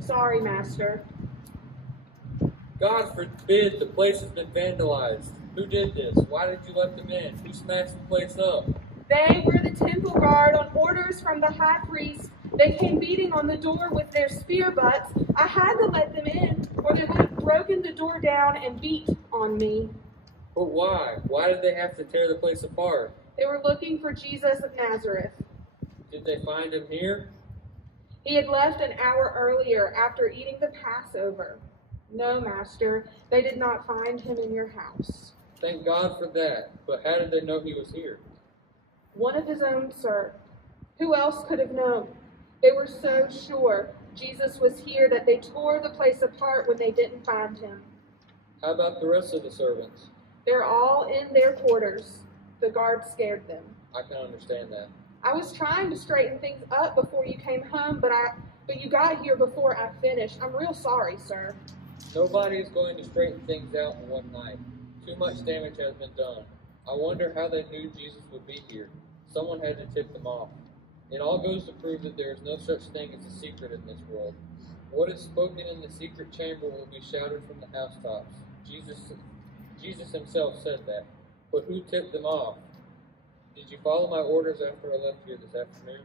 Sorry, Master. God forbid, the place has been vandalized. Who did this? Why did you let them in? Who smashed the place up? They were the temple guard on orders from the high priest. They came beating on the door with their spear butts. I had to let them in, or they would have broken the door down and beat on me. But why? Why did they have to tear the place apart? They were looking for Jesus of Nazareth. Did they find him here? He had left an hour earlier after eating the Passover. No, Master, they did not find him in your house. Thank God for that. But how did they know he was here? One of his own, sir. Who else could have known? They were so sure Jesus was here that they tore the place apart when they didn't find him. How about the rest of the servants? They're all in their quarters. The guard scared them. I can understand that. I was trying to straighten things up before you came home, but you got here before I finished. I'm real sorry, sir. Nobody is going to straighten things out in one night. Too much damage has been done. I wonder how they knew Jesus would be here. Someone had to tip them off. It all goes to prove that there is no such thing as a secret in this world. What is spoken in the secret chamber will be shouted from the housetops. Jesus himself said that. But who tipped them off? Did you follow my orders after I left here this afternoon?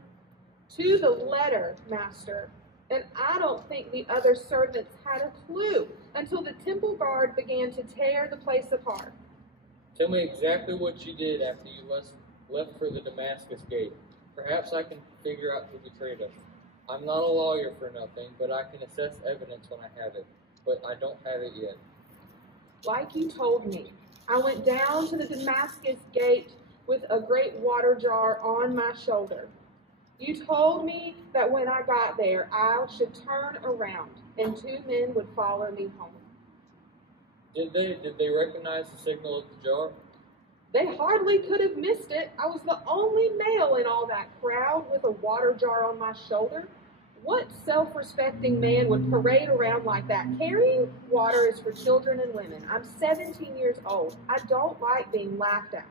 To the letter, Master. And I don't think the other servants had a clue until the temple guard began to tear the place apart. Tell me exactly what you did after you left for the Damascus gate. Perhaps I can figure out who betrayed us. I'm not a lawyer for nothing, but I can assess evidence when I have it. But I don't have it yet. Like you told me, I went down to the Damascus gate with a great water jar on my shoulder. You told me that when I got there, I should turn around, and 2 men would follow me home. Did they recognize the signal of the jar? They hardly could have missed it. I was the only male in all that crowd with a water jar on my shoulder. What self-respecting man would parade around like that? Carrying water is for children and women. I'm 17 years old. I don't like being laughed at.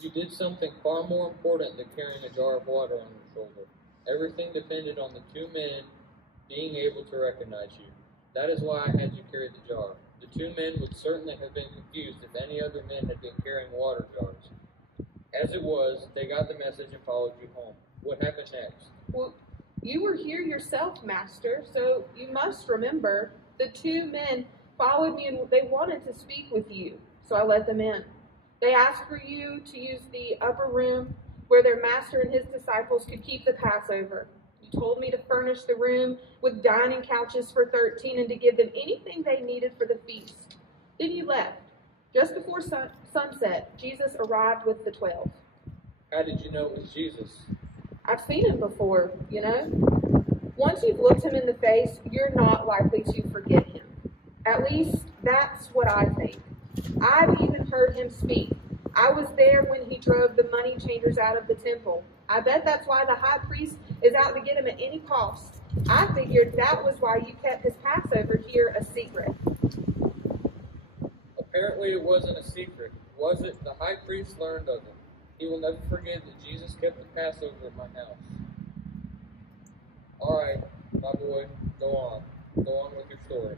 You did something far more important than carrying a jar of water on your shoulder. Everything depended on the 2 men being able to recognize you. That is why I had you carry the jar. The 2 men would certainly have been confused if any other men had been carrying water jars. As it was, they got the message and followed you home. What happened next? Well, you were here yourself, Master, so you must remember the 2 men followed me and they wanted to speak with you, so I let them in. They asked for you to use the upper room where their master and his disciples could keep the Passover. You told me to furnish the room with dining couches for 13 and to give them anything they needed for the feast. Then you left. Just before sunset, Jesus arrived with the 12. How did you know it was Jesus? I've seen him before, you know. Once you've looked him in the face, you're not likely to forget him. At least, that's what I think. I've even heard him speak. I was there when he drove the money changers out of the temple. I bet that's why the high priest is out to get him at any cost. I figured that was why you kept his Passover here a secret. Apparently it wasn't a secret, was it? The high priest learned of it. He will never forget that Jesus kept the Passover at my house. All right, my boy, go on. Go on with your story.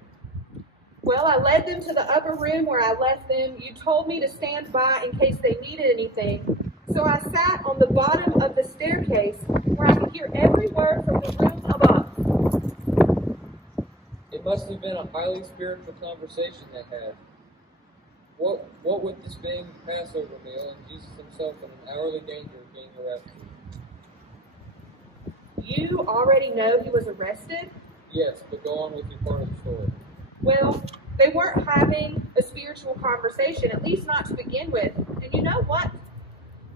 Well, I led them to the upper room where I left them. You told me to stand by in case they needed anything. So I sat on the bottom of the staircase where I could hear every word from the room above. It must have been a highly spiritual conversation they had. What with this being the Passover meal and Jesus himself in an hourly danger of being arrested? You already know he was arrested? Yes, but go on with your part of the story. Well, they weren't having a spiritual conversation, at least not to begin with. And you know what?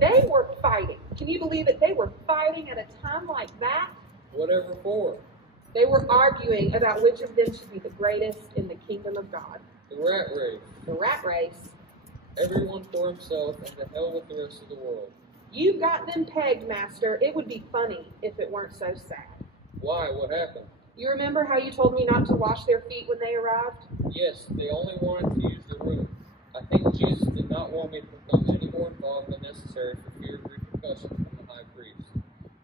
They were fighting. Can you believe it? They were fighting at a time like that. Whatever for? They were arguing about which of them should be the greatest in the kingdom of God. The rat race. The rat race. Everyone for himself and to hell with the rest of the world. You've got them pegged, Master. It would be funny if it weren't so sad. Why? What happened? You remember how you told me not to wash their feet when they arrived? Yes, they only wanted to use the room. I think Jesus did not want me to become any more involved than necessary for fear of repercussions from the high priest.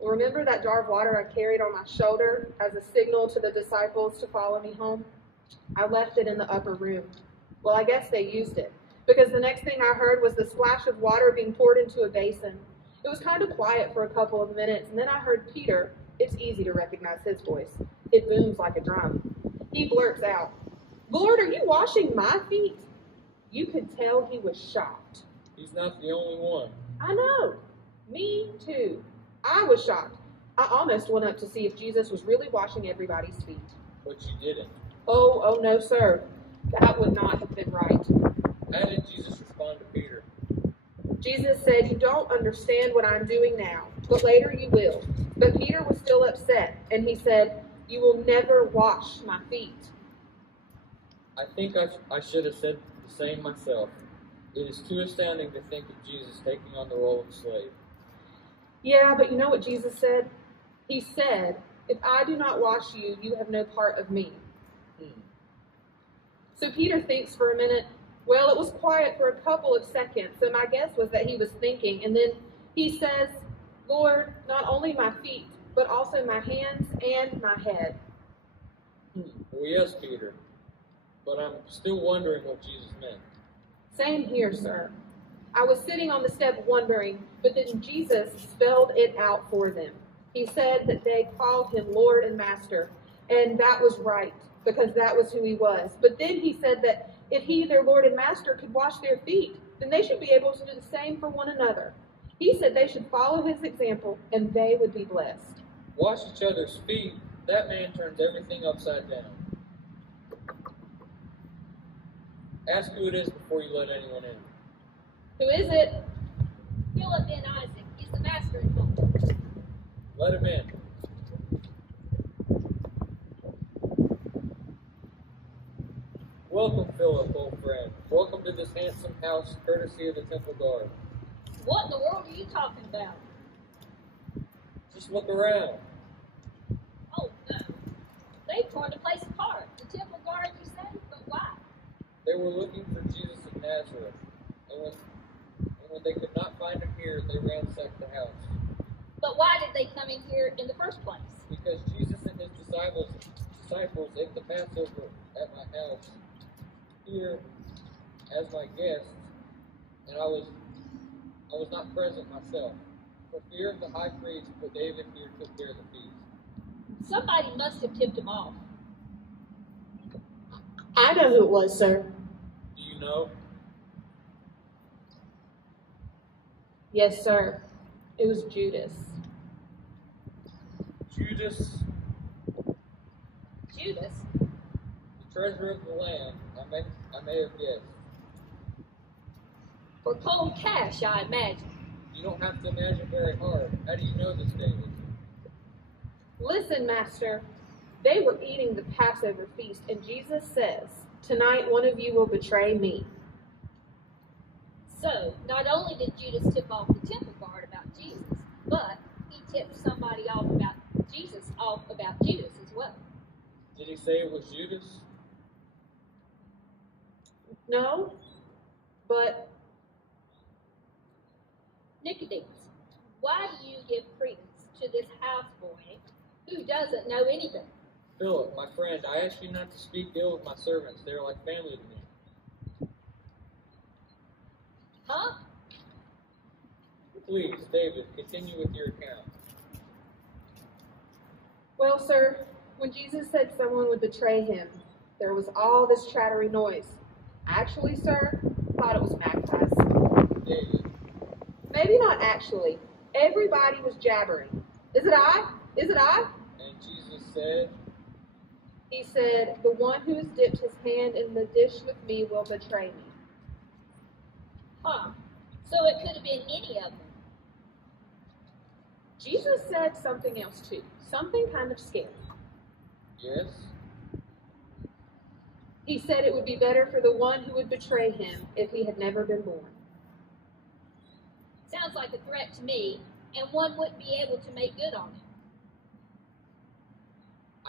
Remember that jar of water I carried on my shoulder as a signal to the disciples to follow me home? I left it in the upper room. Well, I guess they used it, because the next thing I heard was the splash of water being poured into a basin. It was kind of quiet for a couple of minutes, and then I heard Peter. It's easy to recognize his voice. It booms like a drum. He blurts out, "Lord, are you washing my feet?" You could tell he was shocked. He's not the only one. I know. Me too. I was shocked. I almost went up to see if Jesus was really washing everybody's feet. But you didn't. Oh no, sir. That would not have been right. How did Jesus respond to Peter? Jesus said, "You don't understand what I'm doing now, but later you will." But Peter was still upset, and he said, "You will never wash my feet." I think I should have said the same myself. It is too astounding to think of Jesus taking on the role of a slave. Yeah, but you know what Jesus said? He said, "If I do not wash you, you have no part of me." So Peter thinks for a minute. Well, it was quiet for a couple of seconds, so my guess was that he was thinking. And then he says, "Lord, not only my feet, but also my hands and my head." Well, yes, Peter. But I'm still wondering what Jesus meant. Same here, sir. I was sitting on the step wondering, but then Jesus spelled it out for them. He said that they called him Lord and Master, and that was right, because that was who he was. But then he said that if he, their Lord and Master, could wash their feet, then they should be able to do the same for one another. He said they should follow his example, and they would be blessed. Wash each other's feet. That man turns everything upside down. Ask who it is before you let anyone in. Who is it? Philip and Isaac. He's the master at home. Let him in. Welcome, Philip, old friend. Welcome to this handsome house, courtesy of the temple guard. What in the world are you talking about? Just look around. Oh, no. They tore the place apart. The temple guard, you say? But why? They were looking for Jesus of Nazareth, and when they could not find him here, they ransacked the house. But why did they come in here in the first place? Because Jesus and his disciples ate the Passover at my house here as my guest, and I was not present myself. For fear of the high priest, but David here took care of the feast. Somebody must have tipped him off. I know who it was, sir. Do you know? Yes, sir. It was Judas. Judas, Judas? the treasurer of the land, I may have guessed. For cold cash, I imagine. You don't have to imagine very hard. How do you know this, David? Listen, Master. They were eating the Passover feast, and Jesus says, "Tonight one of you will betray me." So, not only did Judas tip off the temple guard about Jesus, but he tipped somebody off about Jesus as well. Did he say it was Judas? No, but Nicodemus, why do you give credence to this houseboy who doesn't know anything? Philip, my friend, I ask you not to speak ill of my servants. They are like family to me. Huh? Please, David, continue with your account. well, sir, when Jesus said someone would betray him, there was all this chattery noise. Actually, sir, I thought it was magpies. David, Maybe not actually. Everybody was jabbering. Is it I? Is it I? and Jesus said, He said, "The one who has dipped his hand in the dish with me will betray me." Huh. So it could have been any of them. Jesus said something else too, something kind of scary. yes? He said it would be better for the one who would betray him if he had never been born. Sounds like a threat to me, and one wouldn't be able to make good on it.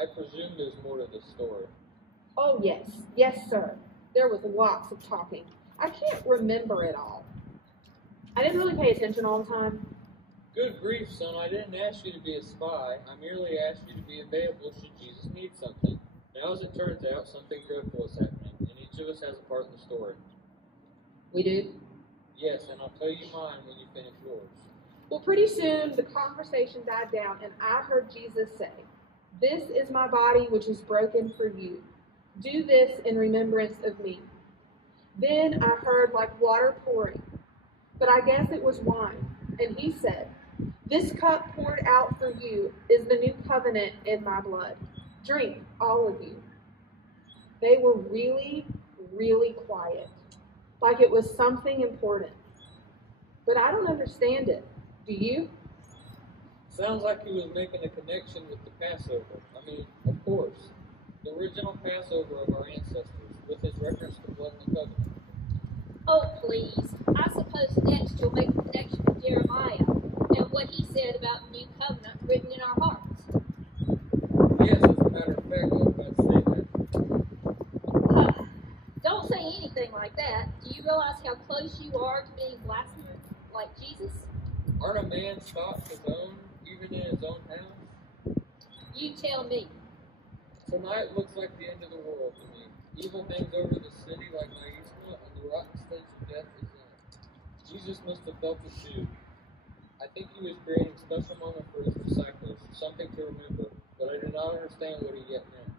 I presume there's more to this story. Oh, yes. Yes, sir. There was lots of talking. I can't remember it all. I didn't really pay attention all the time. Good grief, son, I didn't ask you to be a spy. I merely asked you to be available should Jesus need something. Now, as it turns out, something dreadful is happening, and each of us has a part in the story. We do? Yes, and I'll tell you mine when you finish yours. Well, pretty soon the conversation died down, and I heard Jesus say, "This is my body which is broken for you. Do this in remembrance of me." Then I heard like water pouring, but I guess it was wine. And he said, "This cup poured out for you is the new covenant in my blood. Drink, all of you." They were really, really quiet, like it was something important. But I don't understand it. Do you? Sounds like he was making a connection with the Passover. I mean, of course, the original Passover of our ancestors, with his reference to blood and the covenant. Oh, please. I suppose next you'll make a connection with Jeremiah and what he said about the new covenant written in our hearts. Yes, as a matter of fact, I was about to say that. Don't say anything like that. Do you realize how close you are to being blasphemous like Jesus? Aren't a man stopped his own, even in his own house? You tell me. Tonight looks like the end of the world to me. Evil hangs over the city like Naisma, and the rotten stench of death is in it. Jesus must have felt it too. I think he was creating a special moment for his disciples, something to remember, but I do not understand what he yet meant.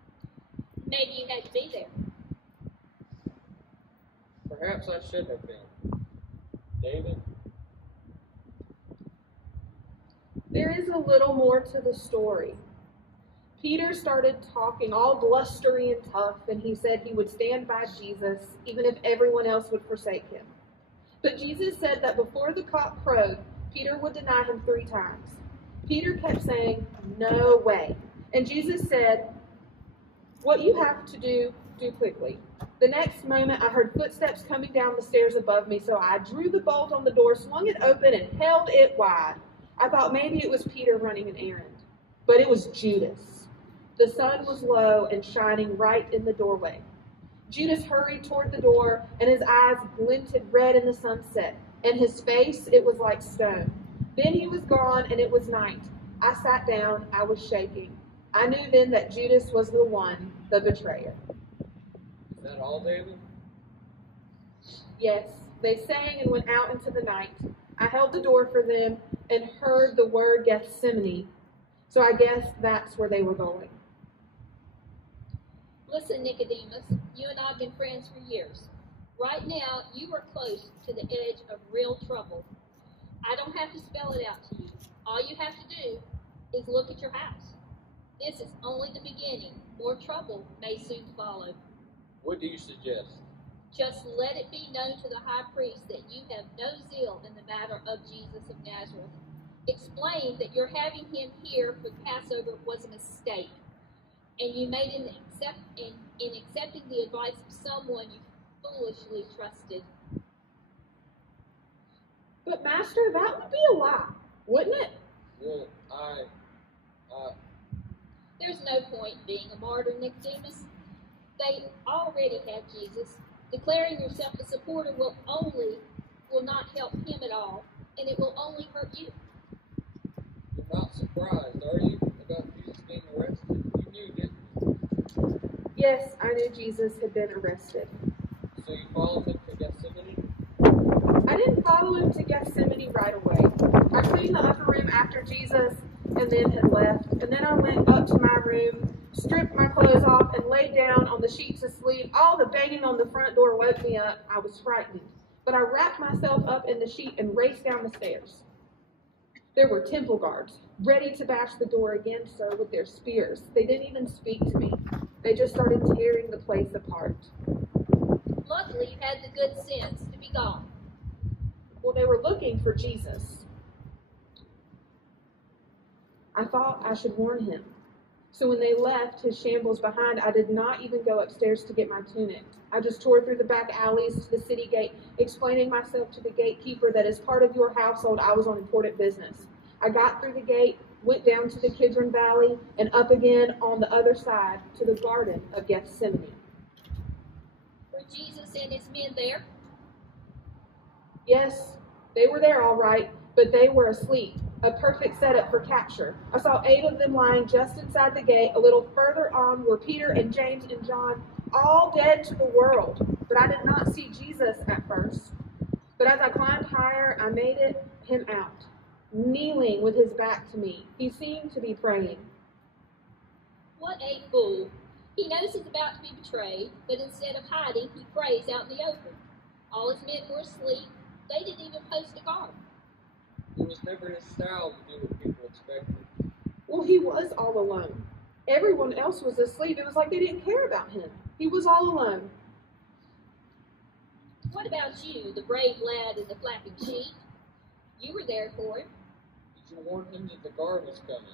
Maybe you had to be there. Perhaps I should have been. David? There is a little more to the story. Peter started talking all blustery and tough, and he said he would stand by Jesus even if everyone else would forsake him. But Jesus said that before the cock crowed, Peter would deny him 3 times. Peter kept saying, "No way." And Jesus said, "What you have to do, do quickly." The next moment, I heard footsteps coming down the stairs above me, so I drew the bolt on the door, swung it open, and held it wide. I thought maybe it was Peter running an errand, but it was Judas. The sun was low and shining right in the doorway. Judas hurried toward the door, and his eyes glinted red in the sunset, and his face, it was like stone. Then he was gone, and it was night. I sat down. I was shaking. I knew then that Judas was the one, the betrayer. Is that all, David? Yes, they sang and went out into the night. I held the door for them and heard the word Gethsemane, so I guess that's where they were going. Listen, Nicodemus, you and I have been friends for years. Right now, you are close to the edge of real trouble. I don't have to spell it out to you. All you have to do is look at your house. This is only the beginning. More trouble may soon follow. What do you suggest? Just let it be known to the high priest that you have no zeal in the matter of Jesus of Nazareth. Explain that your having him here for Passover was a mistake, and you made in accepting the advice of someone you foolishly trusted. But Master, that would be a lie, wouldn't it? Well, There's no point being a martyr, Nicodemus. They already have Jesus. Declaring yourself a supporter will not help him at all, and it will only hurt you. You're not surprised, are you, about Jesus being arrested? You knew, didn't you? Yes, I knew Jesus had been arrested. So you followed him to Gethsemane? I didn't follow him to Gethsemane right away. I cleaned the upper room after Jesus and then had left. And then I went up to my room, stripped my clothes off, and laid down on the sheets to sleep. All the banging on the front door woke me up. I was frightened. But I wrapped myself up in the sheet and raced down the stairs. There were temple guards, ready to bash the door again, sir, with their spears. They didn't even speak to me. They just started tearing the place apart. Luckily, you had the good sense to be gone. Well, they were looking for Jesus. I thought I should warn him. So when they left his shambles behind, I did not even go upstairs to get my tunic. I just tore through the back alleys to the city gate, explaining myself to the gatekeeper that as part of your household, I was on important business. I got through the gate, went down to the Kidron Valley, and up again on the other side to the Garden of Gethsemane. Were Jesus and his men there? Yes, they were there all right, but they were asleep, a perfect setup for capture. I saw 8 of them lying just inside the gate. A little further on were Peter and James and John, all dead to the world. But I did not see Jesus at first. But as I climbed higher, I made him out, kneeling with his back to me. He seemed to be praying. What a fool! He knows he's about to be betrayed, but instead of hiding, he prays out in the open. All his men were asleep. They didn't even post a guard. It was never his style to do what people expected. Well, he was all alone. Everyone else was asleep. It was like they didn't care about him. He was all alone. What about you, the brave lad in the flapping sheet? You were there for him. Did you warn him that the guard was coming?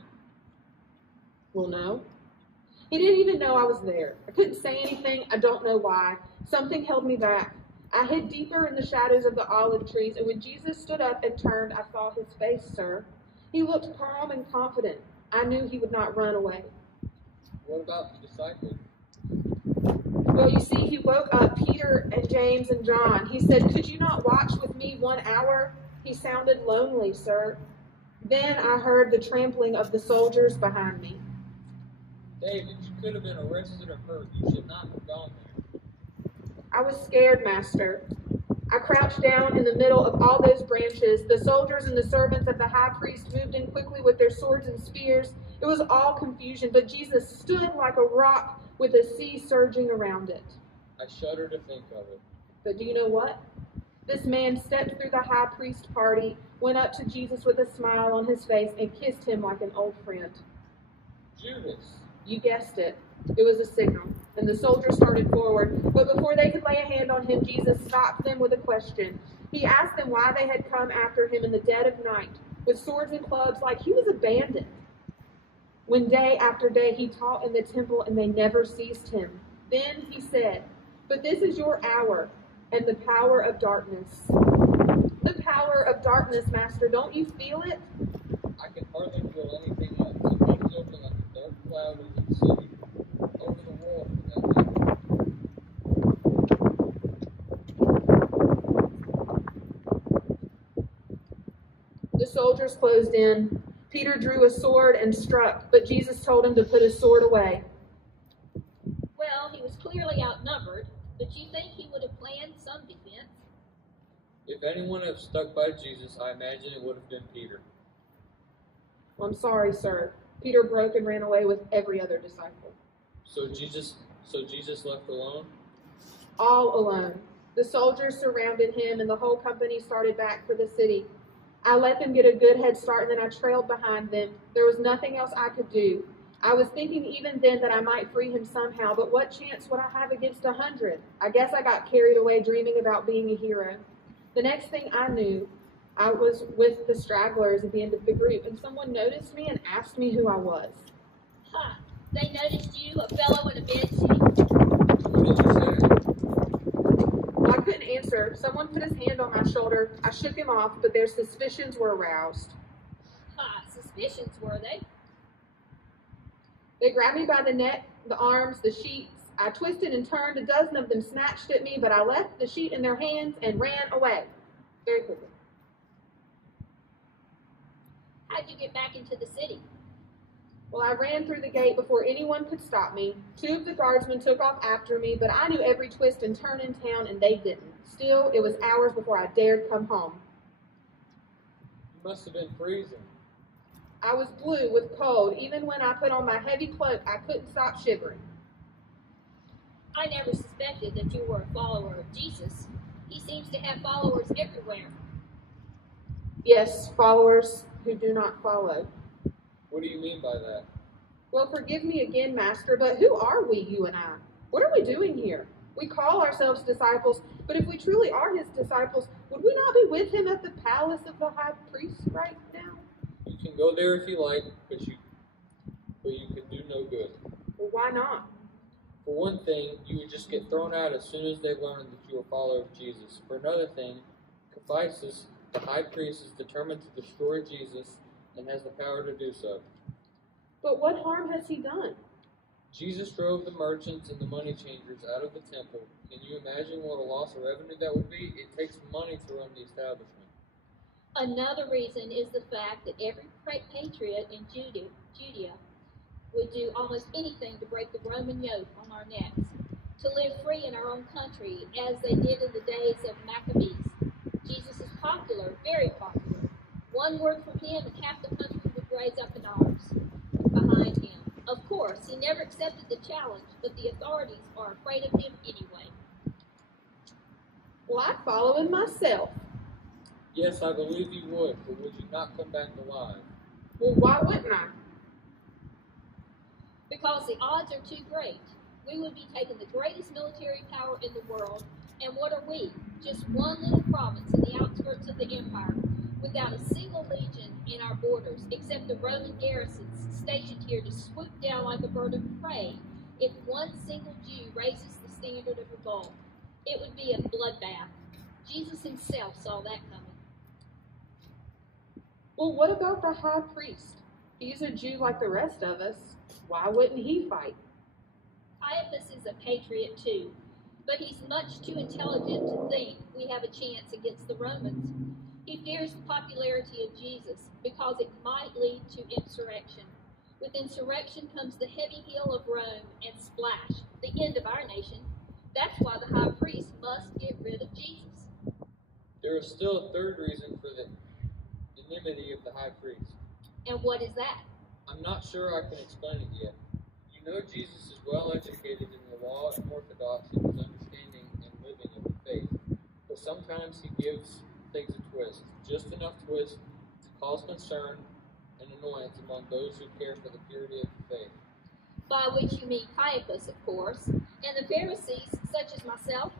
Well, no. He didn't even know I was there. I couldn't say anything. I don't know why. Something held me back. I hid deeper in the shadows of the olive trees, and when Jesus stood up and turned, I saw his face, sir. He looked calm and confident. I knew he would not run away. What about the disciples? Well, you see, he woke up Peter and James and John. He said, "Could you not watch with me 1 hour?" He sounded lonely, sir. Then I heard the trampling of the soldiers behind me. David, you could have been arrested or hurt. You should not have gone there. I was scared, Master. I crouched down in the middle of all those branches. The soldiers and the servants of the high priest moved in quickly with their swords and spears. It was all confusion, but Jesus stood like a rock with the sea surging around it. I shudder to think of it. But do you know what? This man stepped through the high priest party, went up to Jesus with a smile on his face, and kissed him like an old friend. Judas. You guessed it. It was a signal, and the soldiers started forward. But before they could lay a hand on him, Jesus stopped them with a question. He asked them why they had come after him in the dead of night, with swords and clubs, like he was a bandit. When day after day he taught in the temple, and they never seized him. Then he said, "But this is your hour, and the power of darkness." The power of darkness, Master, don't you feel it? I can hardly feel anything else. It hangs open like a dark cloud over the city, over the world for that matter. The soldiers closed in. Peter drew a sword and struck, but Jesus told him to put his sword away. Well, he was clearly outnumbered, but you think he would have planned some defense? If anyone had stuck by Jesus, I imagine it would have been Peter. Well, I'm sorry, sir. Peter broke and ran away with every other disciple. So Jesus left alone? All alone. The soldiers surrounded him, and the whole company started back for the city. I let them get a good head start, and then I trailed behind them. There was nothing else I could do. I was thinking even then that I might free him somehow, but what chance would I have against 100? I guess I got carried away dreaming about being a hero. The next thing I knew, I was with the stragglers at the end of the group, and someone noticed me and asked me who I was. Ha! They noticed you, a fellow in a bed sheet. What did you say? Well, I couldn't answer. Someone put his hand on my shoulder. I shook him off, but their suspicions were aroused. Ha! Suspicions, were they? They grabbed me by the neck, the arms, the sheets. I twisted and turned. A dozen of them snatched at me, but I left the sheet in their hands and ran away very quickly. How'd you get back into the city? Well, I ran through the gate before anyone could stop me. 2 of the guardsmen took off after me, but I knew every twist and turn in town, and they didn't. Still, it was hours before I dared come home. You must have been freezing. I was blue with cold. Even when I put on my heavy cloak, I couldn't stop shivering. I never suspected that you were a follower of Jesus. He seems to have followers everywhere. Yes, followers who do not follow. What do you mean by that? Well, forgive me again, Master, but who are we, you and I? What are we doing here? We call ourselves disciples, but if we truly are his disciples, would we not be with him at the palace of the high priest right now? You can go there if you like, but you could do no good. Well, why not? For one thing, you would just get thrown out as soon as they learned that you were a follower of Jesus. For another thing, Caiaphas, the high priest, is determined to destroy Jesus and has the power to do so. But what harm has he done? Jesus drove the merchants and the money changers out of the temple. Can you imagine what a loss of revenue that would be? It takes money to run the establishment. Another reason is the fact that every patriot in Judea would do almost anything to break the Roman yoke on our necks, to live free in our own country as they did in the days of Maccabees. Jesus is popular, very popular. One word from him and half the country would raise up in arms behind him. Of course, he never accepted the challenge, but the authorities are afraid of him anyway. Well, I'd follow him myself. Yes, I believe you would, but would you not come back alive? Well, why wouldn't I? Because the odds are too great. We would be taking the greatest military power in the world, and what are we? Just one little province in the outskirts of the empire, without a single legion in our borders, except the Roman garrisons stationed here to swoop down like a bird of prey if one single Jew raises the standard of revolt. It would be a bloodbath. Jesus himself saw that coming. Well, what about the high priest? He's a Jew like the rest of us. Why wouldn't he fight? Caiaphas is a patriot too, but he's much too intelligent to think we have a chance against the Romans. He fears the popularity of Jesus because it might lead to insurrection. With insurrection comes the heavy heel of Rome and splash, the end of our nation. That's why the high priest must get rid of Jesus. There is still a third reason for the enmity of the high priest. And what is that? I'm not sure I can explain it yet. You know Jesus is well educated in the law and orthodoxy of his understanding and living of the faith. But sometimes he gives things a twist, just enough twist to cause concern and annoyance among those who care for the purity of the faith. By which you mean Caiaphas, of course, and the Pharisees, such as myself.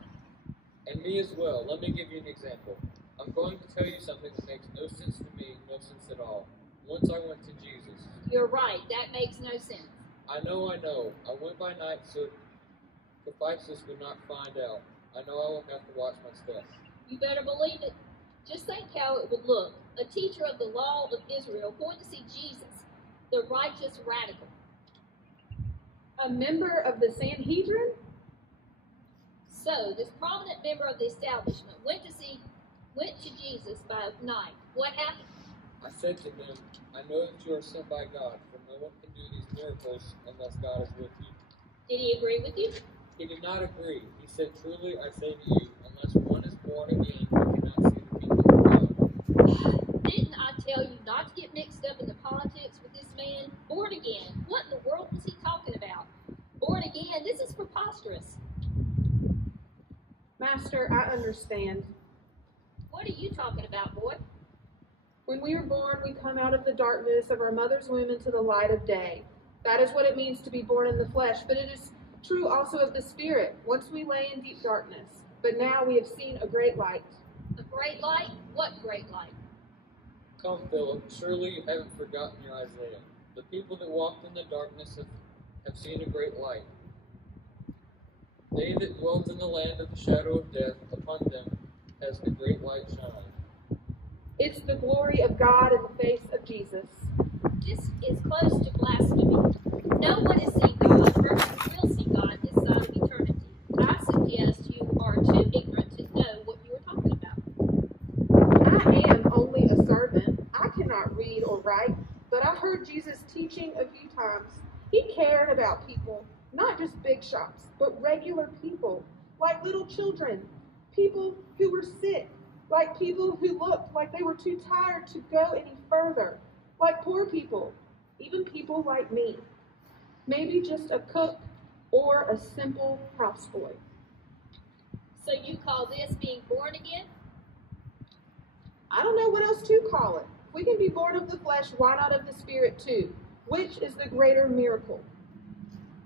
And me as well. Let me give you an example. I'm going to tell you something that makes no sense to me, no sense at all. Once I went to Jesus. You're right, that makes no sense. I know. I went by night so the Physis would not find out. I know I will have to watch my steps. You better believe it. Just think how it would look. A teacher of the law of Israel going to see Jesus, the righteous radical. A member of the Sanhedrin? So, this prominent member of the establishment went to Jesus by night. What happened? I said to him, I know that you are sent by God, for no one can do these miracles unless God is with you. Did he agree with you? He did not agree. He said, truly I say to you, unless one is born again, he cannot see the kingdom of God. Didn't I tell you not to get mixed up in the politics with this man? Born again. What in the world was he talking about? Born again? This is preposterous. Master, I understand. What are you talking about, boy? When we are born, we come out of the darkness of our mother's womb into the light of day. That is what it means to be born in the flesh, but it is true also of the Spirit. Once we lay in deep darkness, but now we have seen a great light. A great light? What great light? Come, Philip, surely you haven't forgotten your Isaiah. The people that walked in the darkness have seen a great light. They that dwelt in the land of the shadow of death, upon them has the great light shined. It's the glory of God in the face of Jesus. This is close to blasphemy. No one has seen God, or will see God this side of eternity. I suggest you are too ignorant to know what you are talking about. I am only a servant. I cannot read or write, but I heard Jesus teaching a few times. He cared about people, not just big shots, but regular people, like little children, people who were sick, like people who looked like they were too tired to go any further, like poor people, even people like me. Maybe just a cook or a simple houseboy. So you call this being born again? I don't know what else to call it. If we can be born of the flesh, why not of the Spirit too? Which is the greater miracle?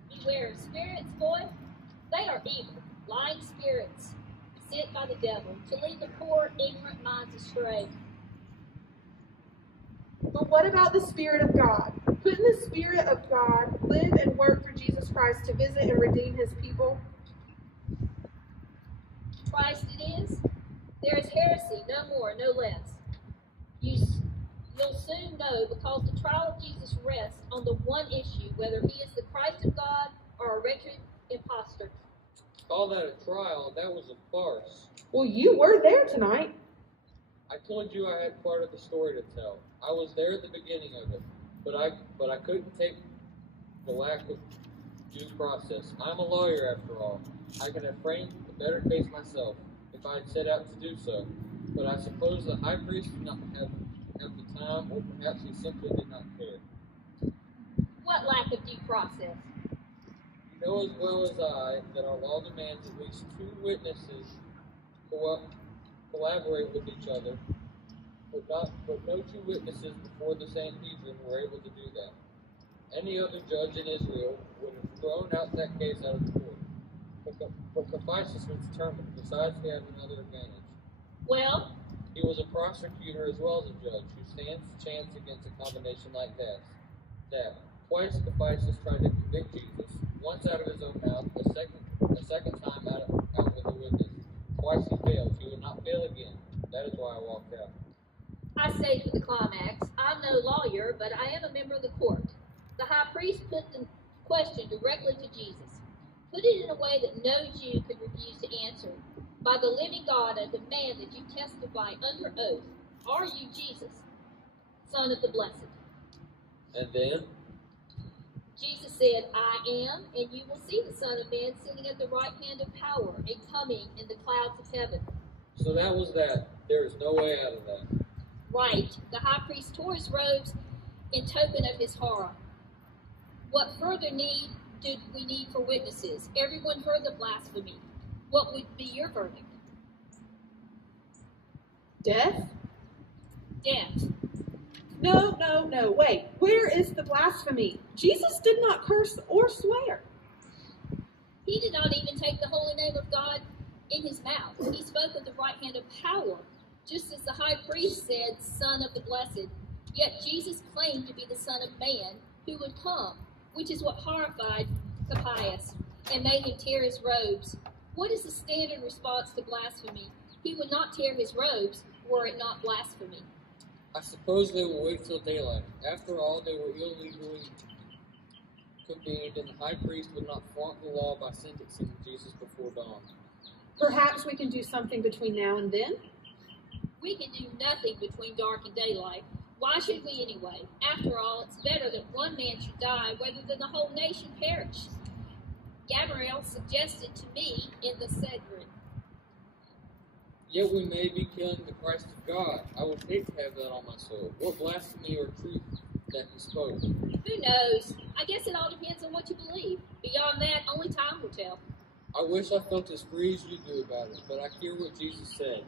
Beware of spirits, boy. They are evil, lying spirits, sent by the devil to lead the poor, ignorant minds astray. But what about the Spirit of God? Couldn't the Spirit of God live and work through Jesus Christ to visit and redeem his people? Christ it is. There is heresy, no more, no less. You'll soon know, because the trial of Jesus rests on the one issue, whether he is the Christ of God or a wretched impostor. Call that a trial? That was a farce. Well, you were there tonight. I told you I had part of the story to tell. I was there at the beginning of it, but I couldn't take the lack of due process. I'm a lawyer after all. I could have framed a better case myself if I had set out to do so. But I suppose the high priest did not have the time, or perhaps he simply did not care. What lack of due process? You know as well as I that our law demands at least two witnesses collaborate with each other, but no two witnesses before the Sanhedrin were able to do that. Any other judge in Israel would have thrown out that case out of the court. But Caiaphas was determined. Besides, he had another advantage. Well, He was a prosecutor as well as a judge, who stands a chance against a combination like that. Twice Caiaphas tried to convict Jesus, once out of his own mouth, a second time out with a witness. Twice he failed. He would not fail again. That is why I walked out. I say to the climax, I'm no lawyer, but I am a member of the court. The high priest put the question directly to Jesus. Put it in a way that no Jew could refuse to answer. By the living God, I demand that you testify under oath. Are you Jesus, Son of the Blessed? And then? Jesus said, I am, and you will see the Son of Man sitting at the right hand of power and coming in the clouds of heaven. So that was that. There is no way out of that. Right. The high priest tore his robes in token of his horror. What further need did we need for witnesses? Everyone heard the blasphemy. What would be your verdict? Death? Death. No. Wait. Where is the blasphemy? Jesus did not curse or swear. He did not even take the holy name of God in his mouth. He spoke of the right hand of power, just as the high priest said, Son of the Blessed. Yet Jesus claimed to be the Son of Man who would come, which is what horrified Caiaphas and made him tear his robes. What is the standard response to blasphemy? He would not tear his robes were it not blasphemy. I suppose they will wait till daylight. After all, they were illegally convened, and the high priest would not flaunt the law by sentencing Jesus before dawn. Perhaps we can do something between now and then? We can do nothing between dark and daylight. Why should we anyway? After all, it's better that one man should die rather than the whole nation perish. Gabriel suggested to me in the Cedron. Yet we may be killing the Christ of God. I would hate to have that on my soul. What blasphemy or truth that he spoke? Who knows? I guess it all depends on what you believe. Beyond that, only time will tell. I wish I felt as free as you do about it, but I hear what Jesus said.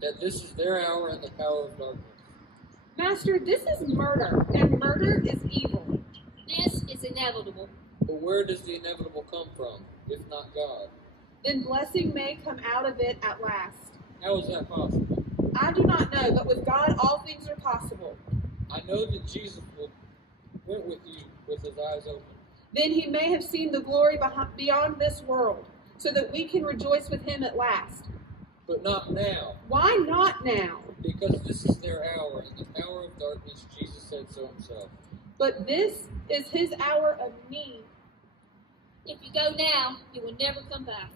That this is their hour and the power of darkness. Master, this is murder, and murder is evil. This is inevitable. But where does the inevitable come from, if not God? Then blessing may come out of it at last. How is that possible? I do not know, but with God all things are possible. I know that Jesus went with you with his eyes open. Then he may have seen the glory beyond this world, so that we can rejoice with him at last. But not now. Why not now? Because this is their hour, and the power of darkness, Jesus said so himself. But this is his hour of need. If you go now, you will never come back.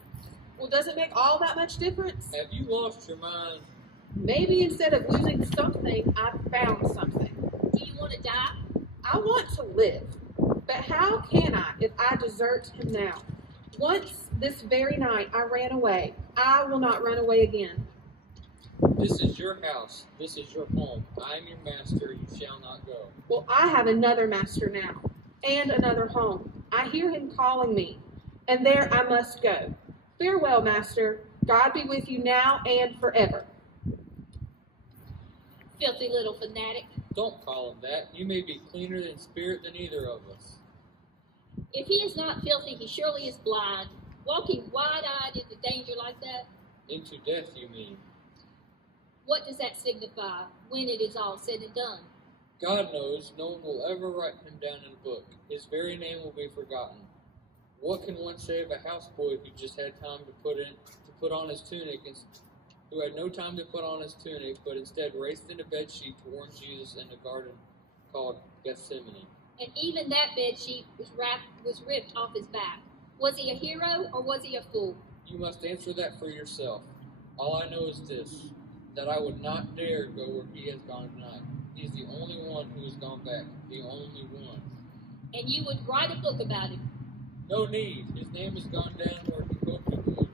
Well, does it make all that much difference? Have you lost your mind? Maybe instead of losing something, I found something. Do you want to die? I want to live. But how can I if I desert him now? Once this very night I ran away. I will not run away again. This is your house. This is your home. I am your master. You shall not go. Well, I have another master now, and another home. I hear him calling me, and there I must go. Farewell, master. God be with you now and forever. Filthy little fanatic. Don't call him that. You may be cleaner in spirit than either of us. If he is not filthy, he surely is blind, walking wide-eyed into danger like that. Into death, you mean? What does that signify when it is all said and done? God knows no one will ever write him down in a book. His very name will be forgotten. What can one say of a houseboy who just had time to put on his tunic, and who had no time to put on his tunic, but instead raced in a bedsheet to warn Jesus in a garden called Gethsemane? And even that bedsheet was ripped off his back. Was he a hero or was he a fool? You must answer that for yourself. All I know is this, that I would not dare go where he has gone tonight. He is the only one who has gone back, the only one. And you would write a book about him. No need. His name has gone down where he hoped it would.